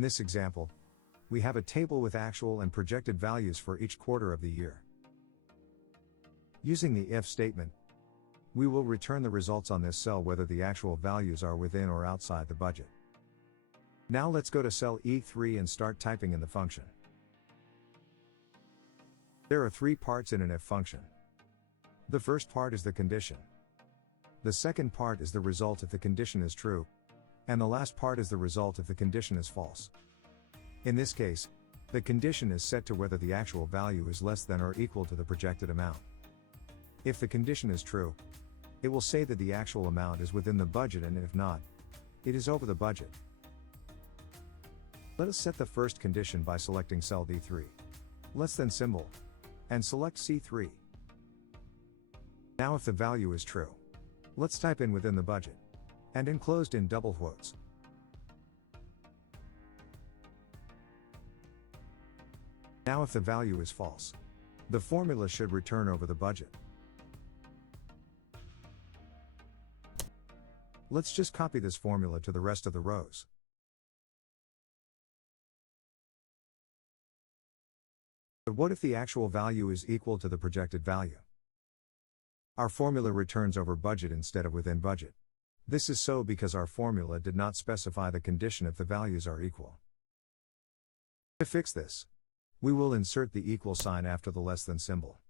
In this example, we have a table with actual and projected values for each quarter of the year. Using the if statement, we will return the results on this cell whether the actual values are within or outside the budget. Now let's go to cell E3 and start typing in the function. There are three parts in an if function. The first part is the condition. The second part is the result if the condition is true. And the last part is the result if the condition is false. In this case, the condition is set to whether the actual value is less than or equal to the projected amount. If the condition is true, it will say that the actual amount is within the budget, and if not, it is over the budget. Let us set the first condition by selecting cell D3. Less than symbol. And select C3. Now if the value is true, let's type in within the budget. And enclosed in double quotes. Now if the value is false, the formula should return over the budget. Let's just copy this formula to the rest of the rows. But what if the actual value is equal to the projected value? Our formula returns over budget instead of within budget. This is so because our formula did not specify the condition if the values are equal. To fix this, we will insert the equal sign after the less than symbol.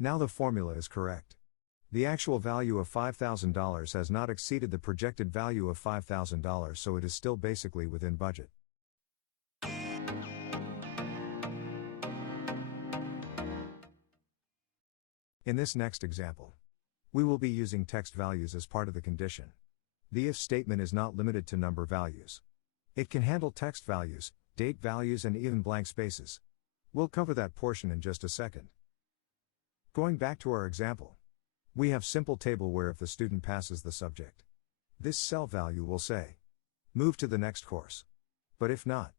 Now the formula is correct. The actual value of $5,000 has not exceeded the projected value of $5,000, so it is still basically within budget. In this next example, we will be using text values as part of the condition. The if statement is not limited to number values. It can handle text values, date values, and even blank spaces. We'll cover that portion in just a second. Going back to our example, we have simple table where if the student passes the subject, this cell value will say, move to the next course. But if not,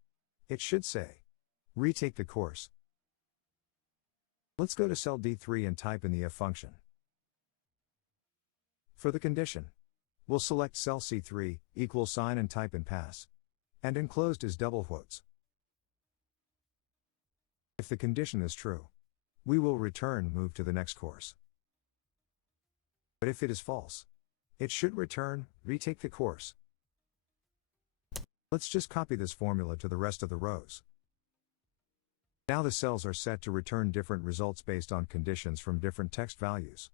it should say, retake the course. Let's go to cell D3 and type in the if function. For the condition, we'll select cell C3, equal sign, and type in pass. And enclosed is double quotes. If the condition is true, we will return move to the next course. But if it is false, it should return retake the course. Let's just copy this formula to the rest of the rows. Now the cells are set to return different results based on conditions from different text values.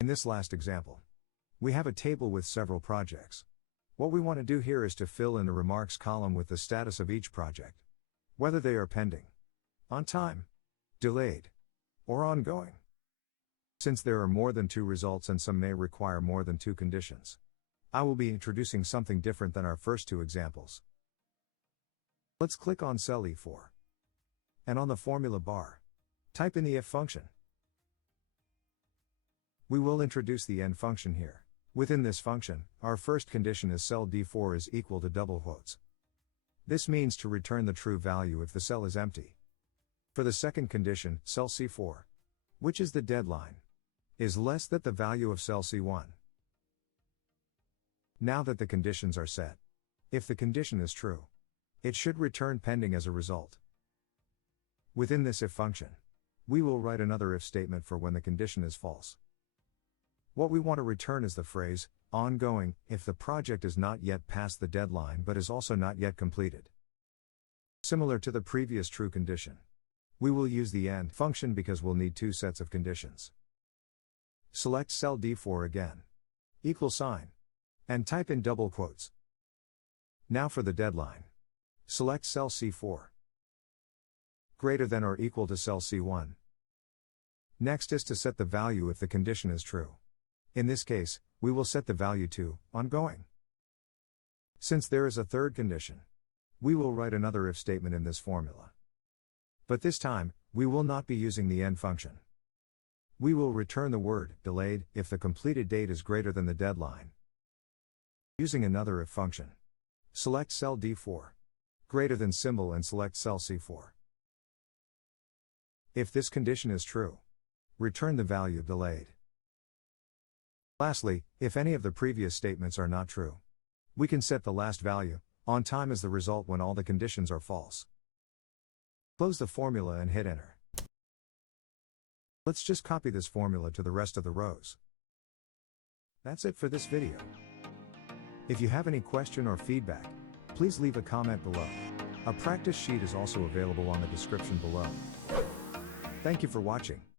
In this last example, we have a table with several projects. What we want to do here is to fill in the remarks column with the status of each project, whether they are pending, on time, delayed, or ongoing. Since there are more than two results and some may require more than two conditions, I will be introducing something different than our first two examples. Let's click on cell E4. And on the formula bar, type in the if function. We will introduce the end function here. Within this function, our first condition is cell D4 is equal to double quotes. This means to return the true value if the cell is empty. For the second condition, cell C4, which is the deadline, is less than the value of cell C1. Now that the conditions are set, if the condition is true, it should return pending as a result. Within this if function, we will write another if statement for when the condition is false. What we want to return is the phrase, ongoing, if the project is not yet past the deadline but is also not yet completed. Similar to the previous true condition, we will use the end function because we'll need two sets of conditions. Select cell D4 again, equal sign, and type in double quotes. Now for the deadline, select cell C4, greater than or equal to cell C1. Next is to set the value if the condition is true. In this case, we will set the value to ongoing. Since there is a third condition, we will write another if statement in this formula. But this time, we will not be using the end function. We will return the word delayed if the completed date is greater than the deadline. Using another if function, select cell D4, greater than symbol and select cell C4. If this condition is true, return the value delayed. Lastly, if any of the previous statements are not true, we can set the last value, on time, as the result when all the conditions are false. Close the formula and hit enter. Let's just copy this formula to the rest of the rows. That's it for this video. If you have any question or feedback, please leave a comment below. A practice sheet is also available on the description below. Thank you for watching.